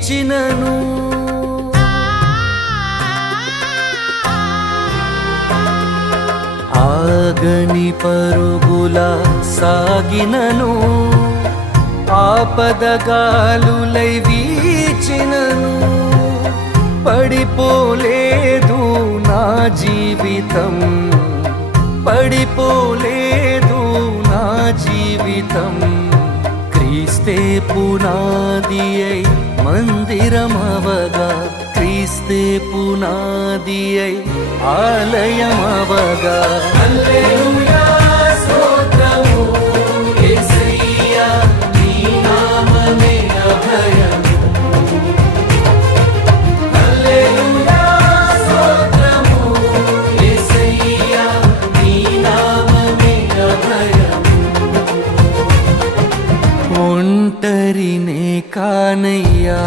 వీచినను ఆగని పరుగుల సాగినను ఆపదగాలులై వీచినను పడిపోలేదు నా జీవితం పడిపోలేదు నా జీవితం క్రీస్తే పునాది అయి మందిరమవగా క్రీస్తే పునాది అయి ఆలయమవగా హల్లెలూయా